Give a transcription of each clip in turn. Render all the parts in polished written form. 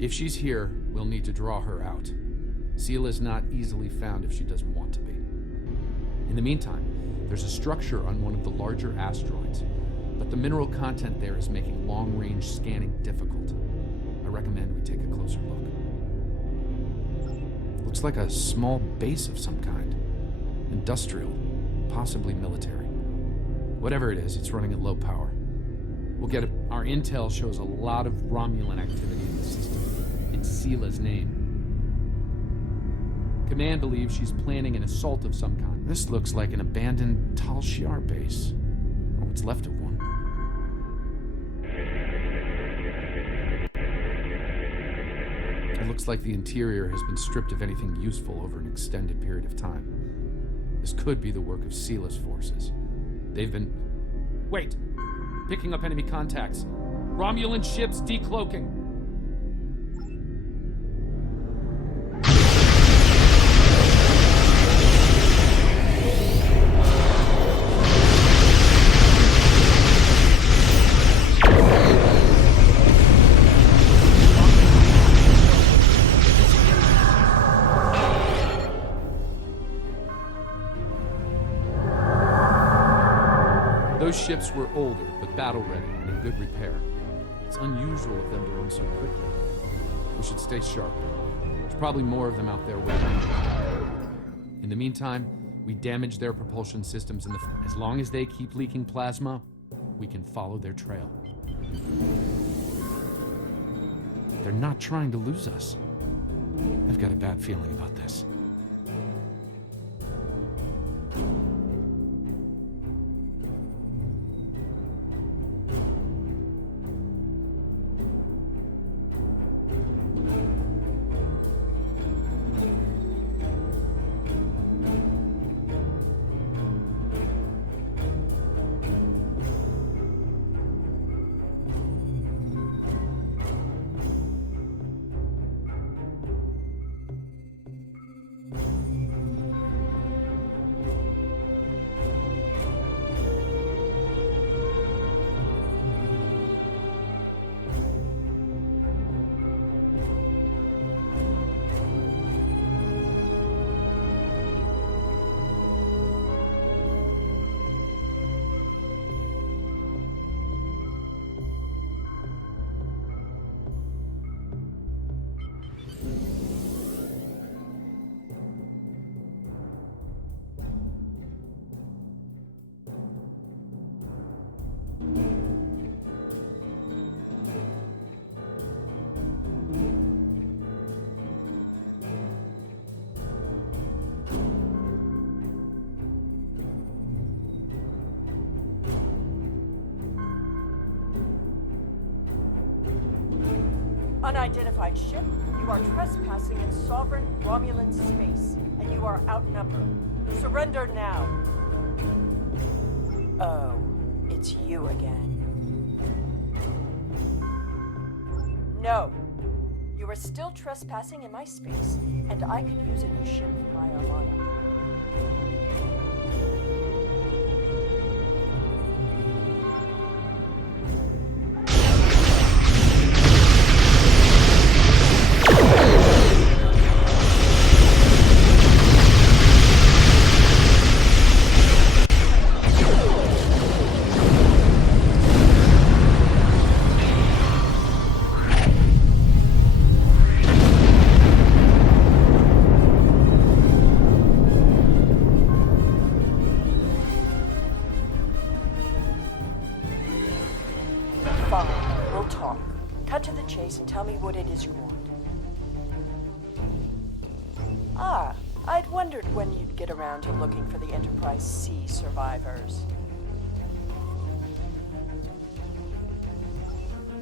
If she's here, we'll need to draw her out. Seela's not easily found if she doesn't want to be. In the meantime, there's a structure on one of the larger asteroids, but the mineral content there is making long-range scanning difficult. I recommend we take a closer look. Looks like a small base of some kind. Industrial, possibly military. Whatever it is, it's running at low power. We'll get it. Our intel shows a lot of Romulan activity in the system. In Seela's name. Command believes she's planning an assault of some kind. This looks like an abandoned Tasha Yar base. Or what's left of one. It looks like the interior has been stripped of anything useful over an extended period of time. This could be the work of Seela's forces. They've been... Wait! Picking up enemy contacts. Romulan ships decloaking. Those ships were older, but battle-ready and in good repair. It's unusual of them to run so quickly. We should stay sharp. There's probably more of them out there waiting. In the meantime, we damage their propulsion systems, and as long as they keep leaking plasma, we can follow their trail. They're not trying to lose us. I've got a bad feeling about this. Unidentified ship, you are trespassing in sovereign Romulan space, and you are outnumbered. Surrender now. Oh, it's you again. No. You are still trespassing in my space, and I could use a new ship for my armada. And tell me what it is you want. Ah, I'd wondered when you'd get around to looking for the Enterprise C survivors.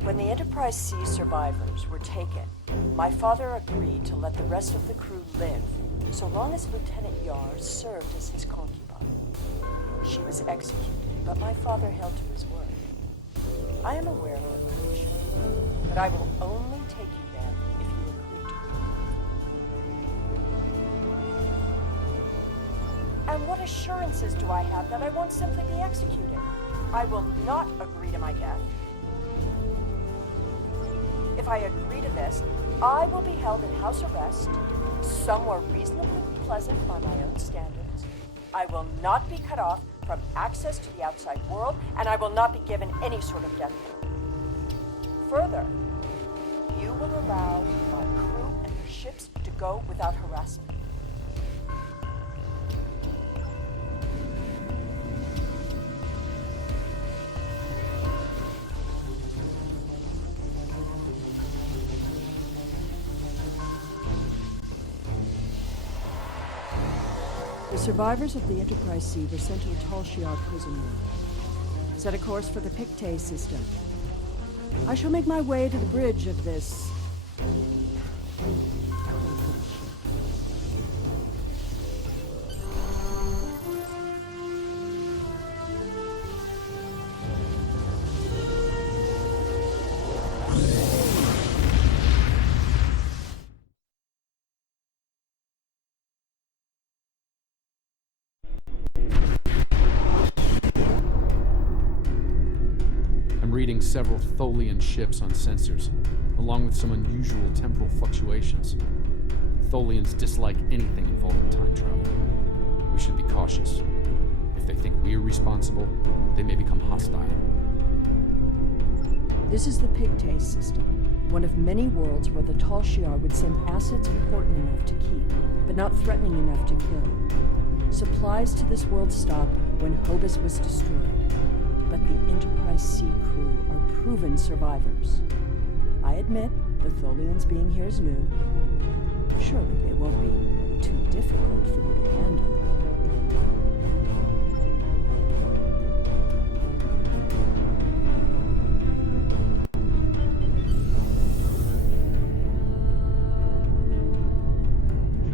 When the Enterprise C survivors were taken, my father agreed to let the rest of the crew live, so long as Lieutenant Yar served as his concubine. She was executed, but my father held to his word. I am aware of her condition, but I will only take you there if you agree to. And what assurances do I have that I won't simply be executed? I will not agree to my death. If I agree to this, I will be held in house arrest, somewhere reasonably pleasant by my own standards. I will not be cut off from access to the outside world, and I will not be given any sort of death penalty. Further, you will allow my crew and their ships to go without harassment. The survivors of the Enterprise C were sent to Lt Tasha Yar prison room. Set a course for the Pictet system. I shall make my way to the bridge of this... Reading several Tholian ships on sensors, along with some unusual temporal fluctuations. Tholians dislike anything involving time travel. We should be cautious. If they think we are responsible, they may become hostile. This is the Pictet system, one of many worlds where the Tasha Yar would send assets important enough to keep, but not threatening enough to kill. Supplies to this world stopped when Hobus was destroyed. But the Enterprise C crew are proven survivors. I admit, the Tholians being here is new. Surely they won't be too difficult for you to handle.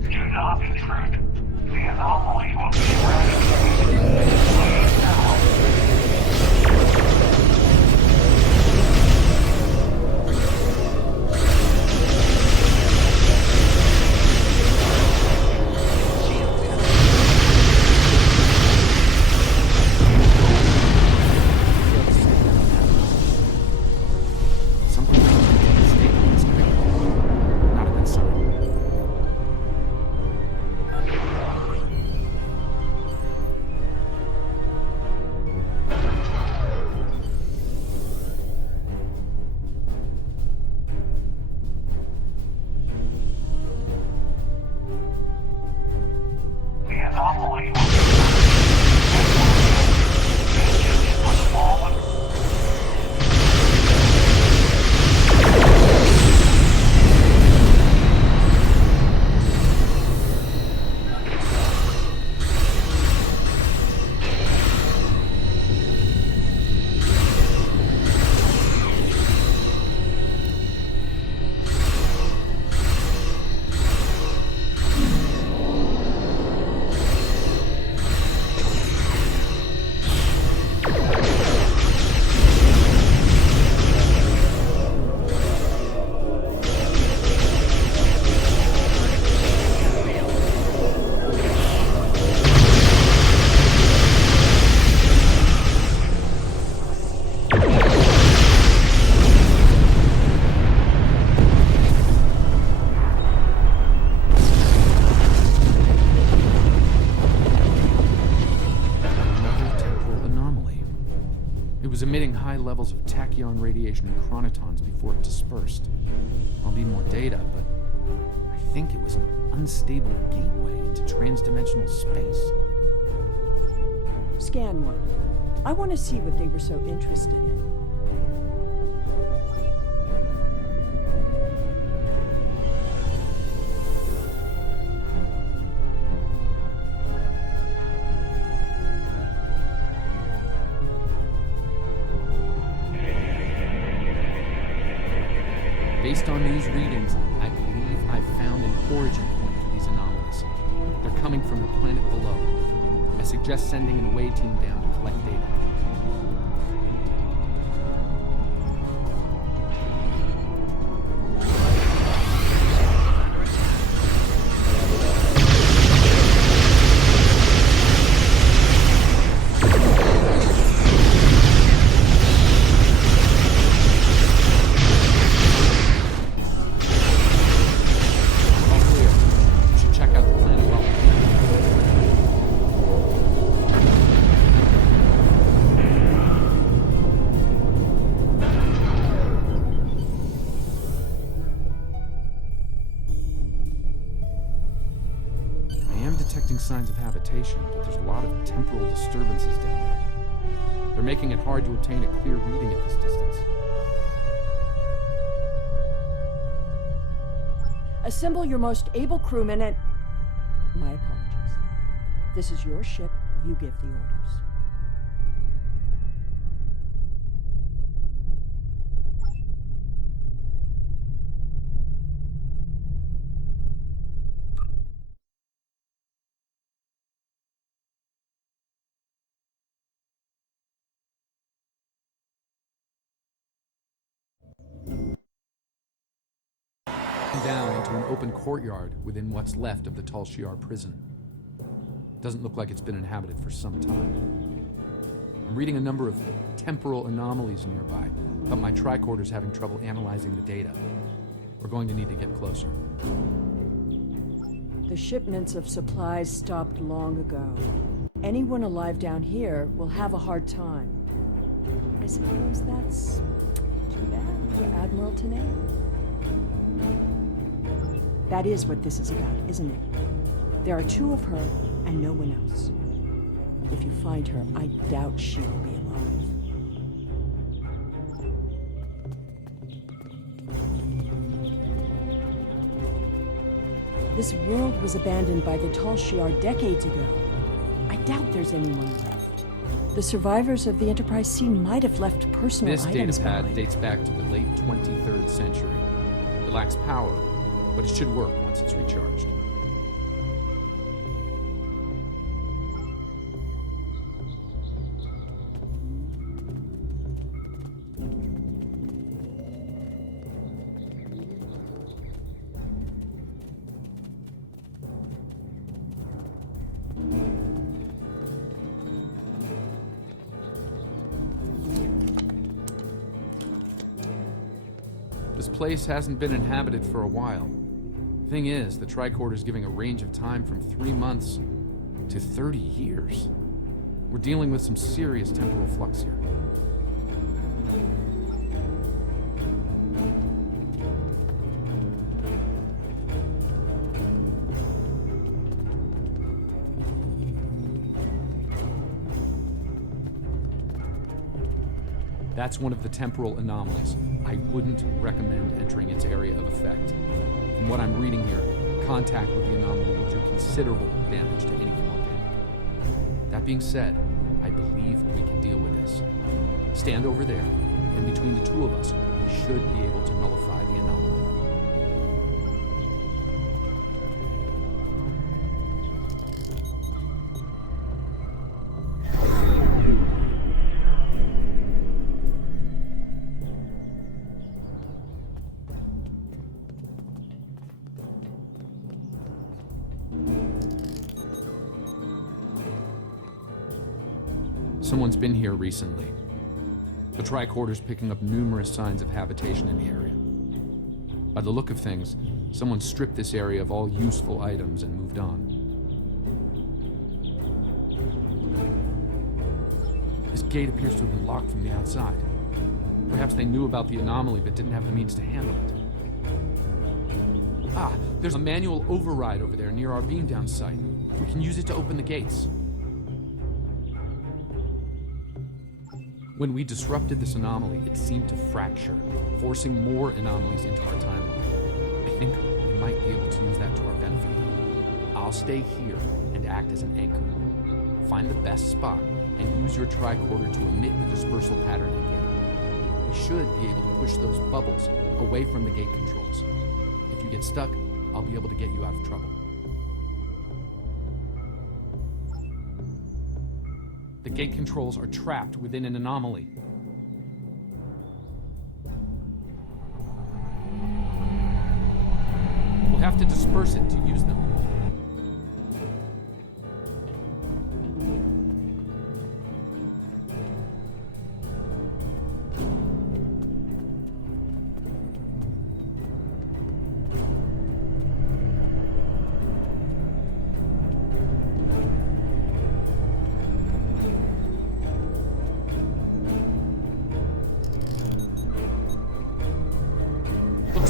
Do not intrude. The anomaly will be eradicated. Emitting high levels of tachyon radiation and chronotons before it dispersed. I'll need more data, but I think it was an unstable gateway into transdimensional space. Scan one. I want to see what they were so interested in. Based on these readings, I believe I've found an origin point for these anomalies. They're coming from the planet below. I suggest sending an away team down to collect data. detecting signs of habitation, but there's a lot of temporal disturbances down there. They're making it hard to obtain a clear reading at this distance. Assemble your most able crewmen and... My apologies. This is your ship. You give the orders. Down into an open courtyard within what's left of the Tasha Yar prison. Doesn't look like it's been inhabited for some time. I'm reading a number of temporal anomalies nearby, but my tricorder's having trouble analyzing the data. We're going to need to get closer. The shipments of supplies stopped long ago. Anyone alive down here will have a hard time. I suppose that's too bad for Admiral to name. That is what this is about, isn't it? There are two of her and no one else. If you find her, I doubt she will be alive. This world was abandoned by the Tasha Yar decades ago. I doubt there's anyone left. The survivors of the Enterprise C might have left personal items This datapad behind. dates back to the late 23rd century. It lacks power, but it should work once it's recharged. This place hasn't been inhabited for a while. Thing is, the tricorder's giving a range of time from 3 months to 30 years. We're dealing with some serious temporal flux here. That's one of the temporal anomalies. I wouldn't recommend entering its area of effect. From what I'm reading here, contact with the anomaly will do considerable damage to anything organic. That being said, I believe we can deal with this. Stand over there, and between the two of us, we should be able to nullify the anomaly. Someone's been here recently. The tricorder's picking up numerous signs of habitation in the area. By the look of things, someone stripped this area of all useful items and moved on. This gate appears to have been locked from the outside. Perhaps they knew about the anomaly but didn't have the means to handle it. Ah, there's a manual override over there near our beam down site. We can use it to open the gates. When we disrupted this anomaly, it seemed to fracture, forcing more anomalies into our timeline. I think we might be able to use that to our benefit. I'll stay here and act as an anchor. Find the best spot and use your tricorder to emit the dispersal pattern again. We should be able to push those bubbles away from the gate controls. If you get stuck, I'll be able to get you out of trouble. The gate controls are trapped within an anomaly. We'll have to disperse it to use them.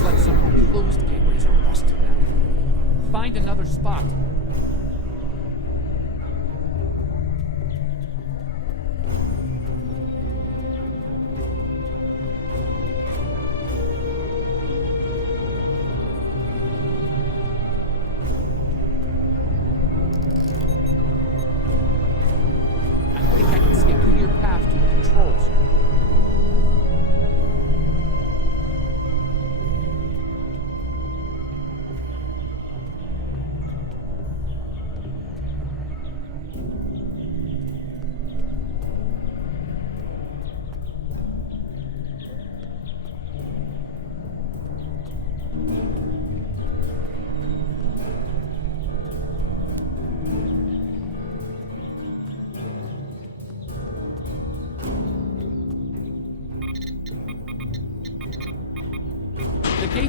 Like some closed gateways are rusted now. Find another spot.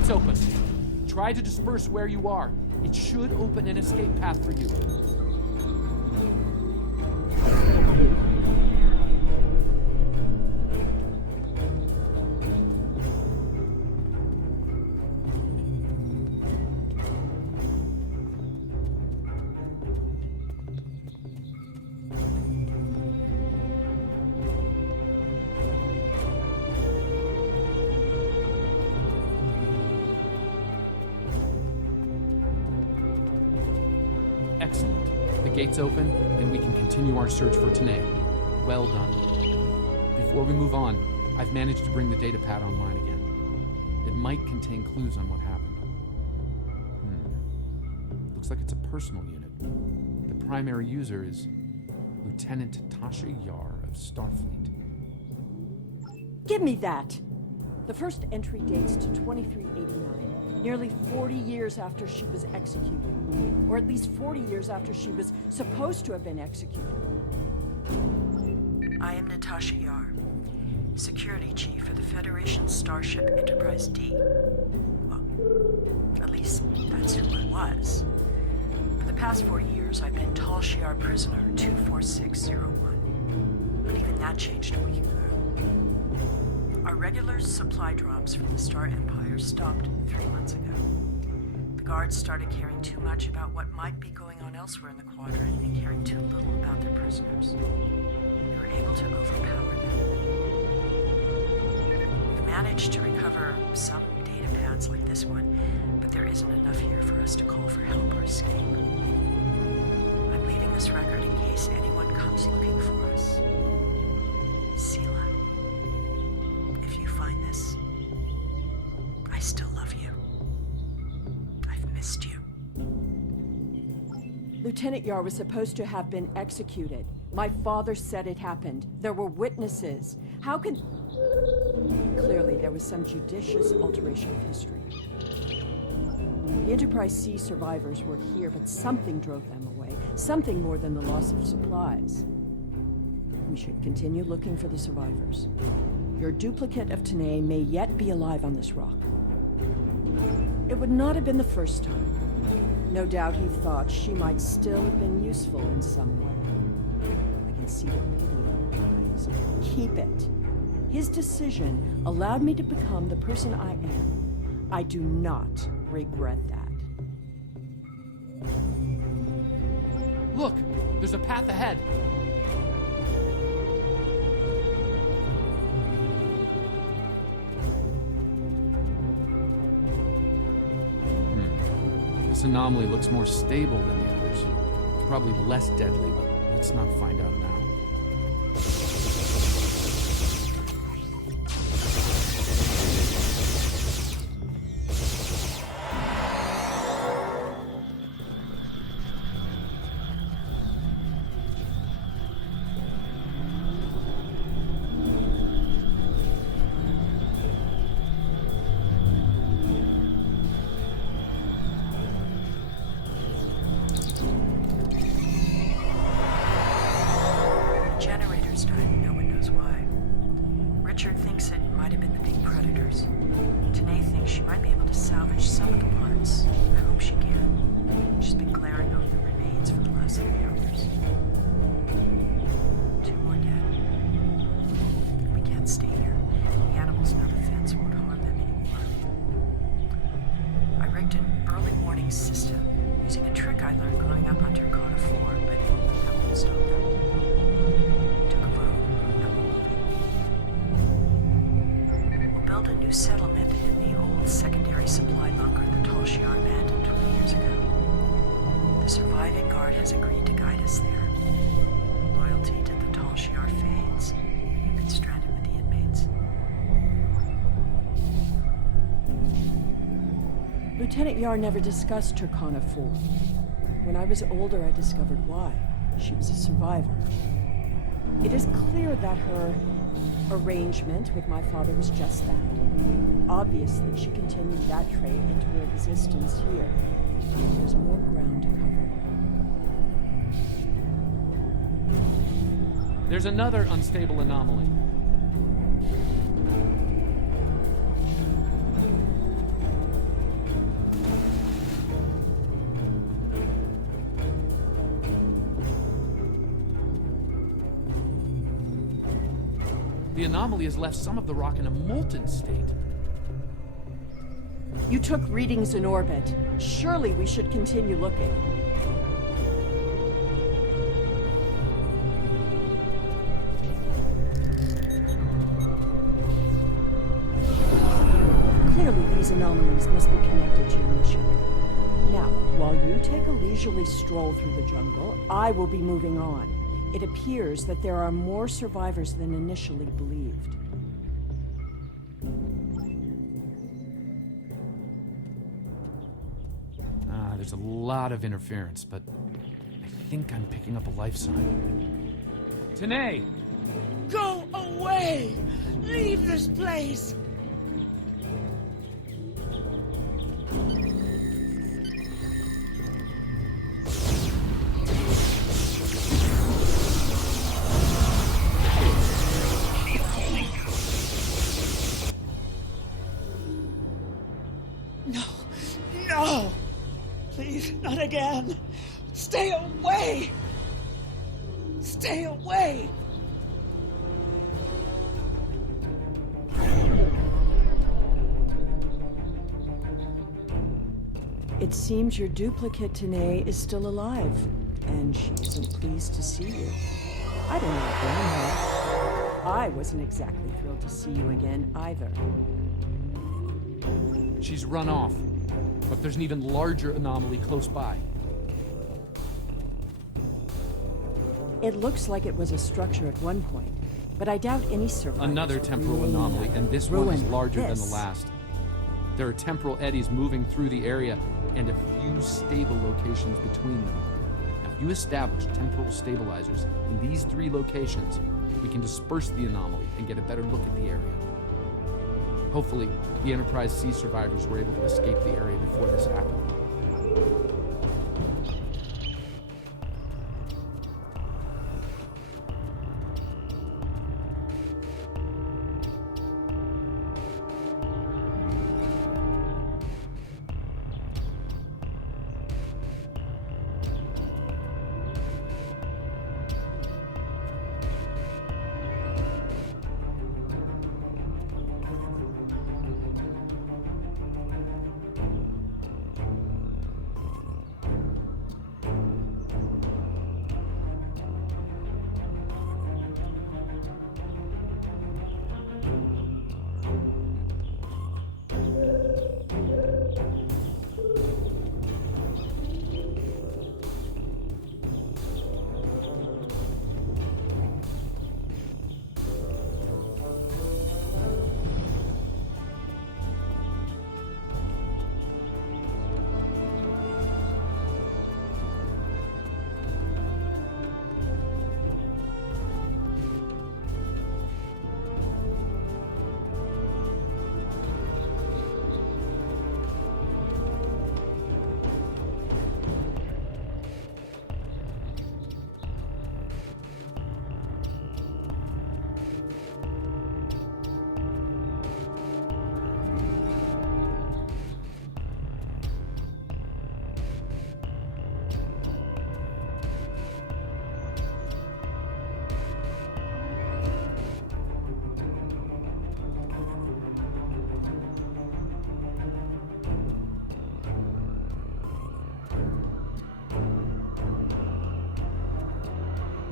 gate's open. Try to disperse where you are. It should open an escape path for you. Excellent. The gate's open, and we can continue our search for Tanae. Well done. Before we move on, I've managed to bring the data pad online again. It might contain clues on what happened. Looks like it's a personal unit. The primary user is Lt Tasha Yar of Starfleet. Give me that! The first entry dates to 2389, nearly 40 years after she was executed. Or at least 40 years after she was supposed to have been executed. I am Tasha Yar, Security Chief for the Federation Starship Enterprise D. Well, at least that's who I was. For the past 4 years, I've been Tasha Yar Prisoner 24601. But even that changed a week ago. Our regular supply drops from the Star Empire stopped 3 months ago. The guards started caring too much about what might be going on elsewhere in the quadrant and caring too little about their prisoners. We were able to overpower them. We've managed to recover some data pads like this one, but there isn't enough here for us to call for help or escape. I'm leaving this record in case anyone comes looking for us. Seela, if you find this, I still love you. I've missed you. Lieutenant Yar was supposed to have been executed. My father said it happened. There were witnesses. How can... Clearly, there was some judicious alteration of history. The Enterprise C survivors were here, but something drove them away. Something more than the loss of supplies. We should continue looking for the survivors. Your duplicate of Tanae may yet be alive on this rock. It would not have been the first time. No doubt he thought she might still have been useful in some way. I can see the pity in her eyes. Keep it. His decision allowed me to become the person I am. I do not regret that. Look! There's a path ahead! This anomaly looks more stable than the others. It's probably less deadly, but let's not find out now. Settlement in the old secondary supply bunker the Tasha Yar abandoned 20 years ago. The surviving guard has agreed to guide us there. Loyalty to the Tasha Yar fades. You've been stranded with the inmates. Lieutenant Yar never discussed Turkana 4. When I was older, I discovered why. She was a survivor. It is clear that her arrangement with my father was just that. Obviously, she continued that trait into her existence here. There's more ground to cover. There's another unstable anomaly. The anomaly has left some of the rock in a molten state. You took readings in orbit. Surely we should continue looking. Clearly, these anomalies must be connected to your mission. Now, while you take a leisurely stroll through the jungle, I will be moving on. It appears that there are more survivors than initially believed. There's a lot of interference, but I think I'm picking up a life sign. Tanae! Go away! Leave this place! No! No! Please, not again! Stay away! Stay away! It seems your duplicate, Tanae, is still alive, and she isn't pleased to see you. I don't know blame her. I wasn't exactly thrilled to see you again, either. She's run off, but there's an even larger anomaly close by. It looks like it was a structure at one point, but I doubt any survivors. Another would temporal remain anomaly, and this one is ruined larger like than the this. last. There are temporal eddies moving through the area, and a few stable locations between them. Now, if you establish temporal stabilizers in these 3 locations, we can disperse the anomaly and get a better look at the area. Hopefully, the Enterprise C survivors were able to escape the area before this happened.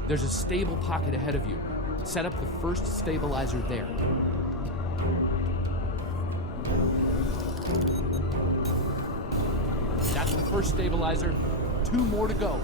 There's a stable pocket ahead of you. Set up the first stabilizer there. That's the first stabilizer. 2 more to go.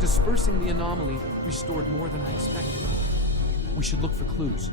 Dispersing the anomaly restored more than I expected. We should look for clues.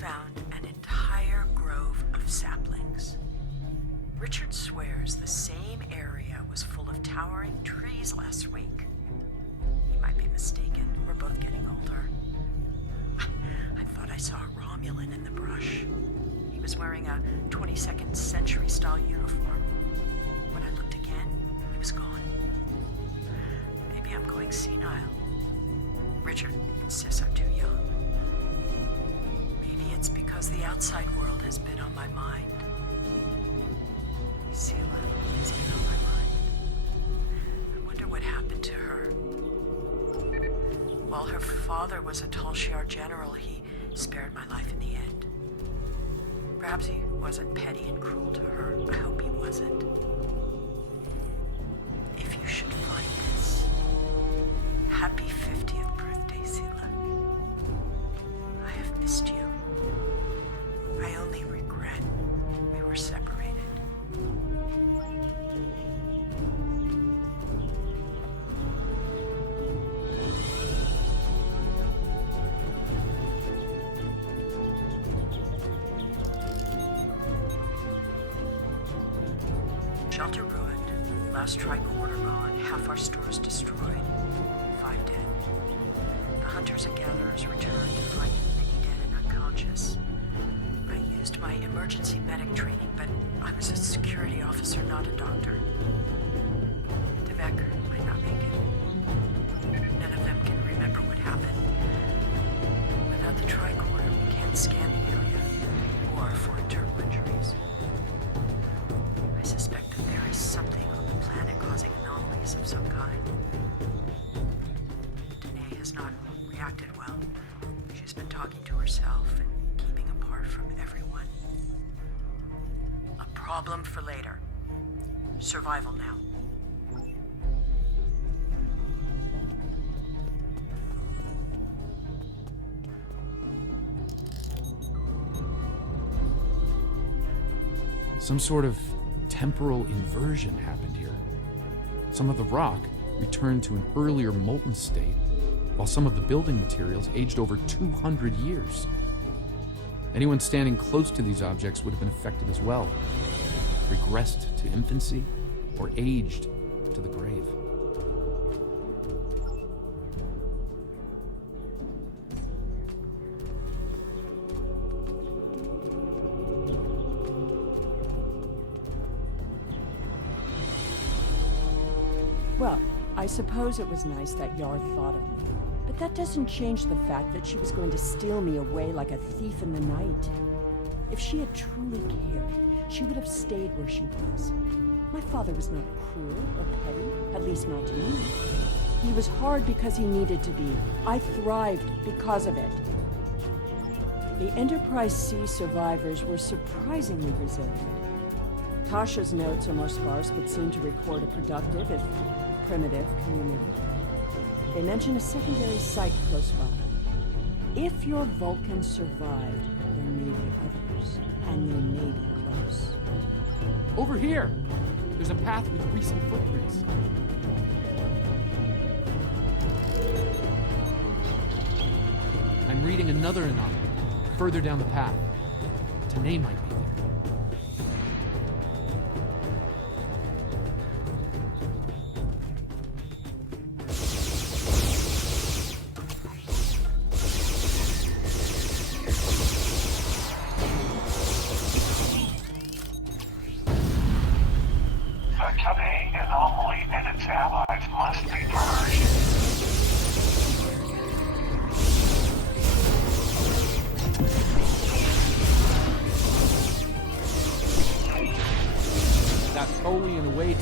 Found an entire grove of saplings. Richard swears the same area was full of towering trees last week. He might be mistaken. We're both getting older. I thought I saw a Romulan in the brush. He was wearing a 22nd century style uniform. When I looked again, he was gone. Maybe I'm going senile. Richard insists I'm too young. It's because the outside world has been on my mind. Seela has been on my mind. I wonder what happened to her. While her father was a Tasha Yar general, he spared my life in the end. Perhaps he wasn't petty and cruel to her. I hope he wasn't. If you should find this, happy 50th birthday, Seela. I have missed you. I only regret we were separated. Shelter ruined, last tricorder gone, half our stores destroyed, 5 dead. The hunters and gatherers returned to find many dead and unconscious. I used my emergency medic training, but I was a security officer, not a doctor. Devek might not make it. None of them can remember what happened. Without the tricorder, we can't scan the area or for internal injuries. I suspect that there is something on the planet causing anomalies of some kind. Danae has not reacted well. She's been talking to herself and keeping apart from everyone. A problem for later. Survival now. Some sort of temporal inversion happened here. Some of the rock returned to an earlier molten state, while some of the building materials aged over 200 years. Anyone standing close to these objects would have been affected as well, regressed to infancy, or aged to the grave. Well, I suppose it was nice that Yar thought of me. But that doesn't change the fact that she was going to steal me away like a thief in the night. If she had truly cared, she would have stayed where she was. My father was not cruel or petty, at least not to me. He was hard because he needed to be. I thrived because of it. The Enterprise C survivors were surprisingly resilient. Tasha's notes are more sparse but seem to record a productive, if primitive, community. They mention a secondary site close by. If your Vulcan survived, there may be others, and they may be close. Over here! There's a path with recent footprints. I'm reading another anomaly, further down the path. Danae might be there.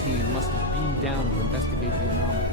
Team must have beamed down to investigate the anomalies.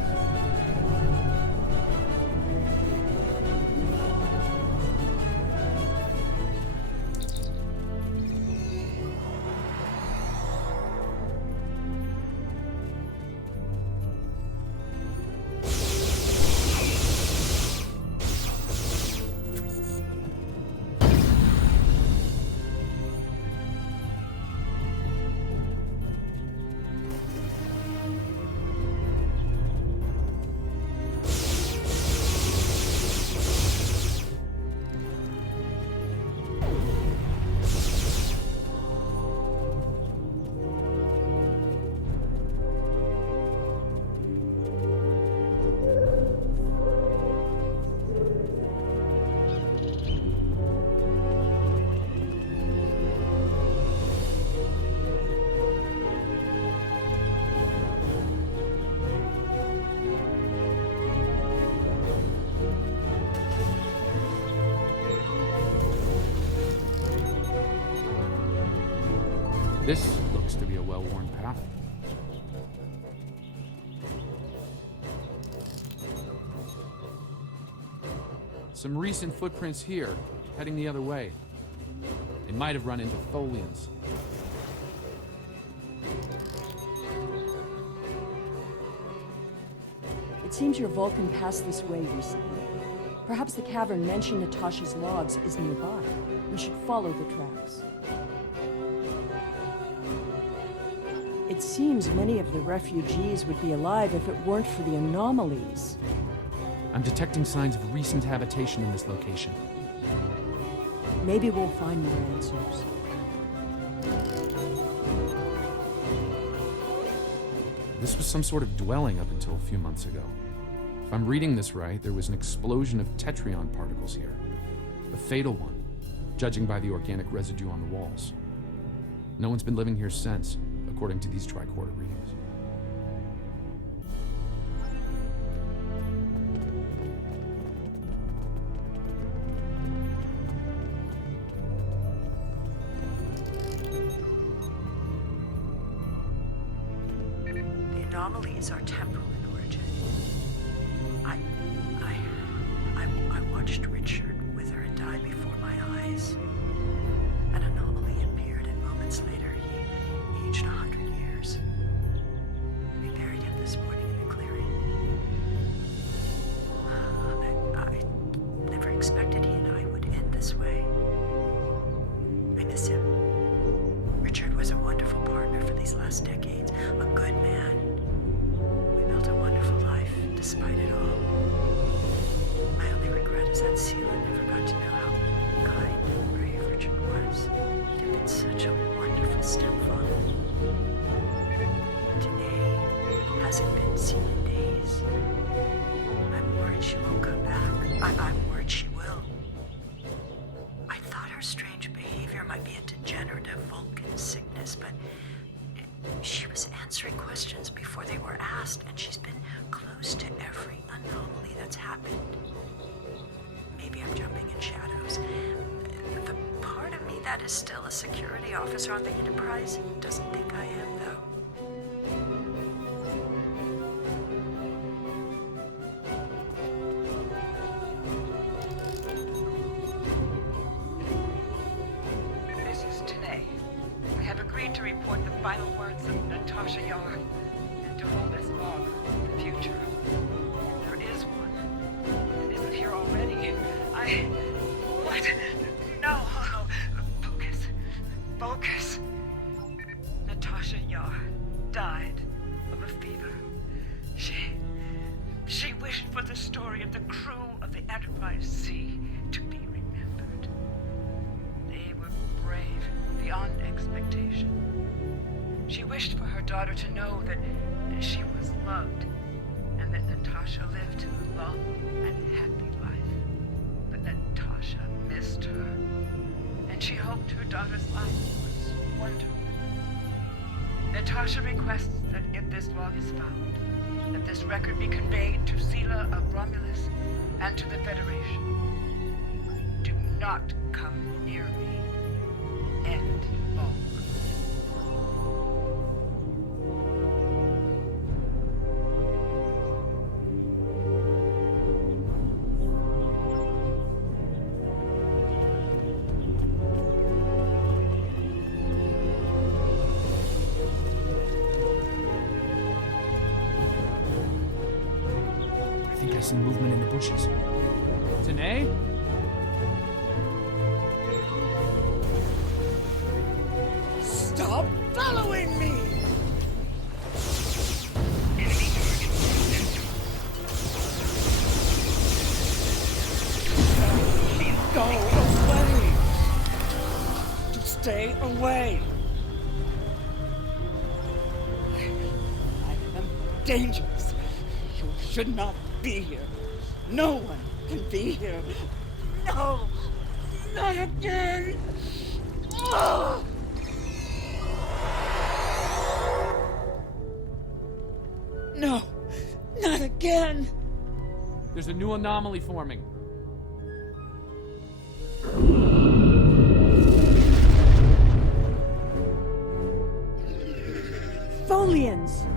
This looks to be a well-worn path. Some recent footprints here, heading the other way. They might have run into Tholians. It seems your Vulcan passed this way recently. Perhaps the cavern mentioned in Tasha's logs is nearby. We should follow the tracks. It seems many of the refugees would be alive if it weren't for the anomalies. I'm detecting signs of recent habitation in this location. Maybe we'll find more answers. This was some sort of dwelling up until a few months ago. If I'm reading this right, there was an explosion of tetrion particles here. A fatal one, judging by the organic residue on the walls. No one's been living here since, according to these tricorder readings. The anomalies are temporal in origin. I watched Richard wither and die before my eyes. An anomaly appeared, and moments later he aged 100 years. We buried him this morning in a clearing. I never expected he and I would end this way. I miss him. Richard was a wonderful partner for these last decades, a good man. We built a wonderful life, despite it all. My only regret is that Seela never got to know how kind and brave Richard was. He'd have been such a wonderful stepfather. Today hasn't been seen in days. I'm worried she won't come back. I'm worried she will. I thought her strange behavior might be a degenerative Vulcan sickness, but she was answering questions before they were asked, and she's been close to every anomaly that's happened. Maybe I'm jumping in shadows. The part of me that is still a security officer on the Enterprise doesn't think I am, though. This is Tanae. I have agreed to report the final words of Lt Tasha Yar and to hold this log for the future. There is one. It isn't here already. What? No. Focus. Focus. Lt Tasha Yar died of a fever. She wished for the story of the crew of the Enterprise C to be remembered. They were brave beyond expectation. She wished for her daughter to know that she was loved and that Natasha lived a long and happy life. But Natasha missed her, and she hoped her daughter's life was wonderful. Natasha requests that if this log is found, that this record be conveyed to Seela of Romulus and to the Federation. Do not come near me. End log. I think I see movement in the bushes. Tanae? Stop following me! Go away! To stay away! I am dangerous. You should not be here. No one can be here. No! Not again! Oh! No! Not again! There's a new anomaly forming. Tholians!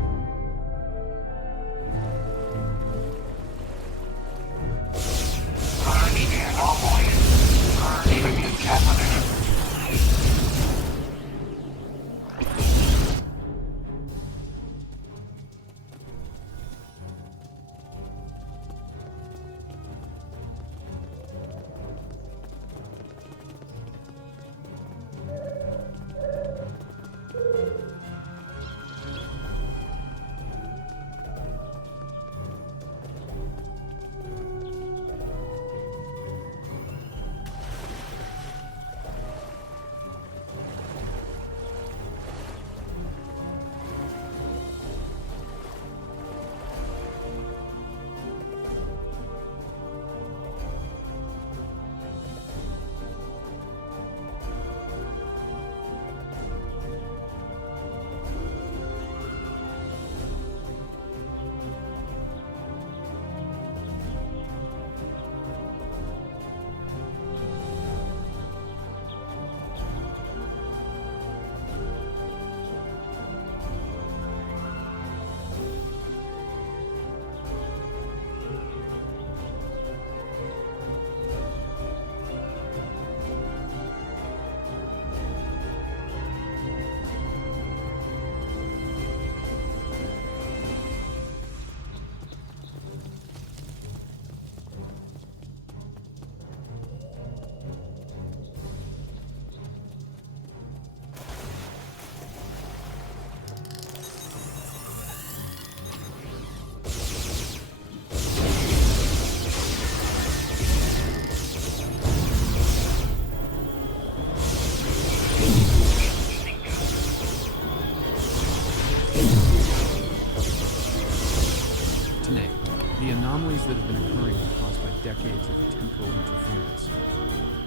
anomalies that have been occurring are caused by decades of temporal interference.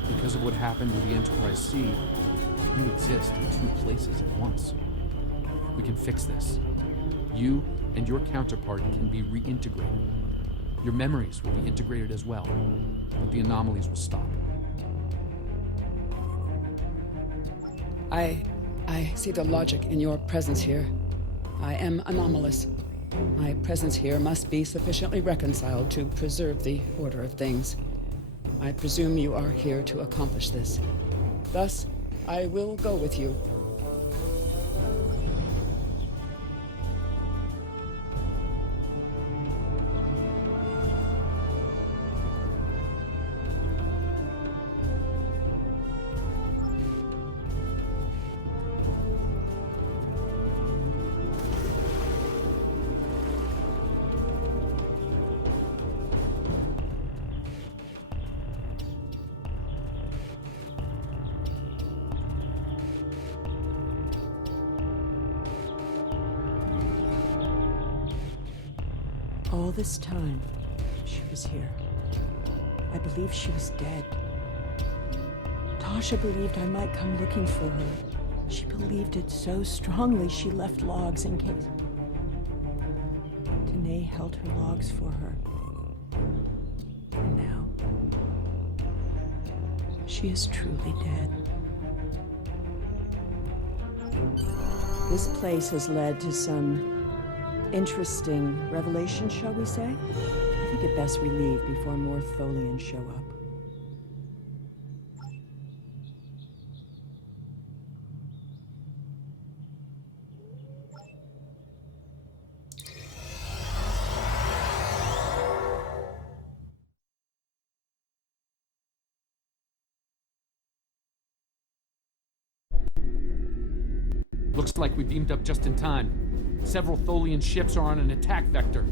Because of what happened with the Enterprise C, you exist in two places at once. We can fix this. You and your counterpart can be reintegrated. Your memories will be integrated as well, but the anomalies will stop. I see the logic in your presence here. I am anomalous. My presence here must be sufficiently reconciled to preserve the order of things. I presume you are here to accomplish this. Thus, I will go with you. All this time, she was here. I believe she was dead. Tasha believed I might come looking for her. She believed it so strongly she left logs in case. Danae held her logs for her. And now, she is truly dead. This place has led to some interesting revelation, shall we say? I think it best we leave before more Tholians show up. Looks like we beamed up just in time. Several Tholian ships are on an attack vector.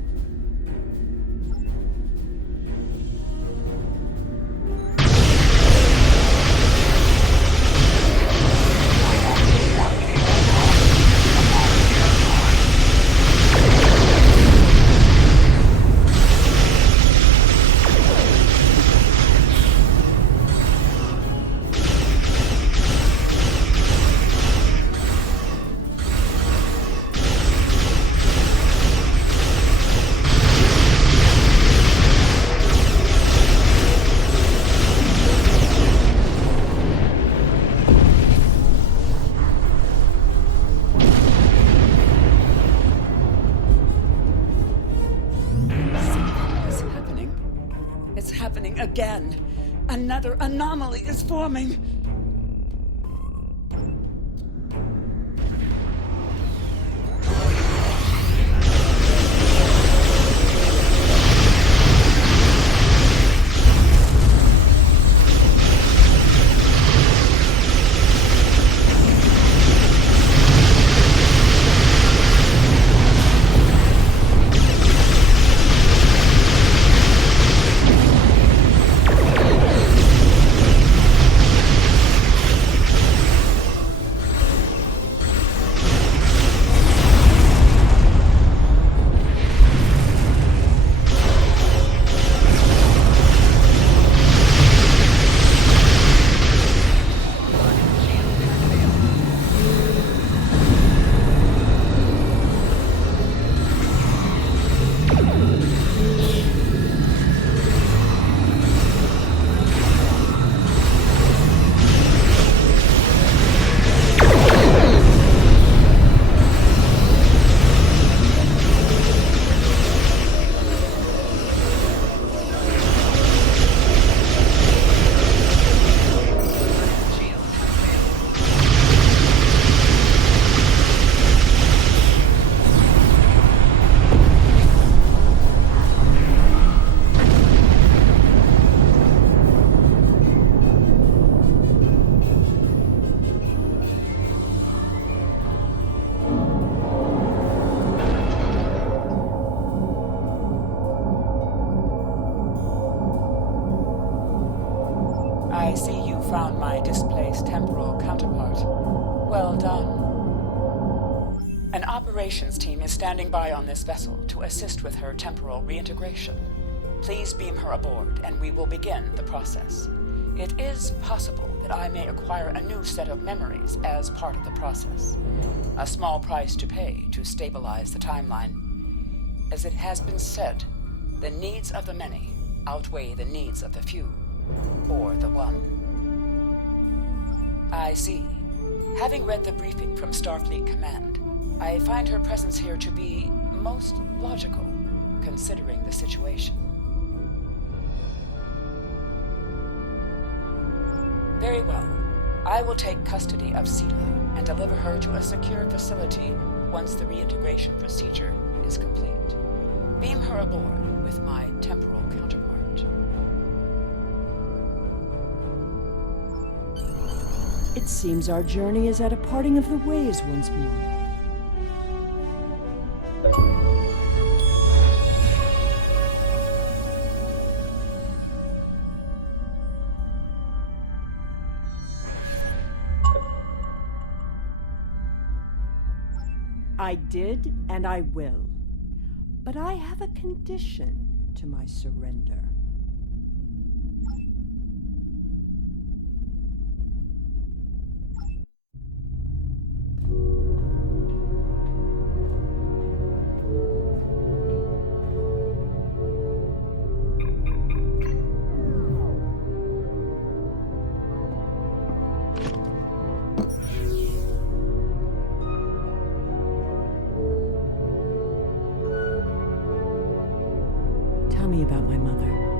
It's happening again. Another anomaly is forming. I see you found my displaced temporal counterpart. Well done. An operations team is standing by on this vessel to assist with her temporal reintegration. Please beam her aboard, and we will begin the process. It is possible that I may acquire a new set of memories as part of the process. A small price to pay to stabilize the timeline. As it has been said, the needs of the many outweigh the needs of the few. Or the one. I see. Having read the briefing from Starfleet Command, I find her presence here to be most logical, considering the situation. Very well. I will take custody of Seela and deliver her to a secure facility once the reintegration procedure is complete. Beam her aboard with my temporal counterpart. It seems our journey is at a parting of the ways once more. I did, and I will. But I have a condition to my surrender. Tell me about my mother.